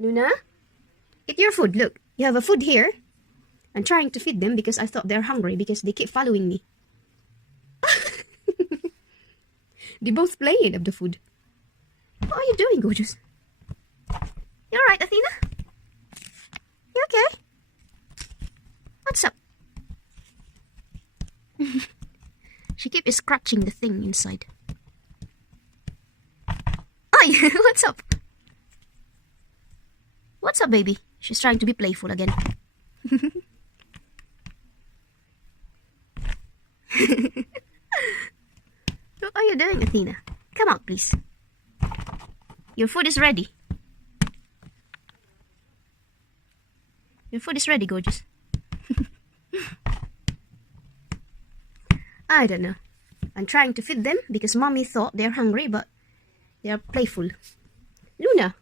Luna, eat your food. Look, you have a food here. I'm trying to feed them because I thought they're hungry because they keep following me. They both playing of the food. What are you doing, gorgeous? You alright, Athena? You okay? What's up? She keeps scratching the thing inside. Oi, what's up? What's up, baby? She's trying to be playful again. What are you doing, Athena? Come out, please. Your food is ready. Your food is ready, gorgeous. I don't know. I'm trying to feed them because mommy thought they're hungry, but they're playful. Luna,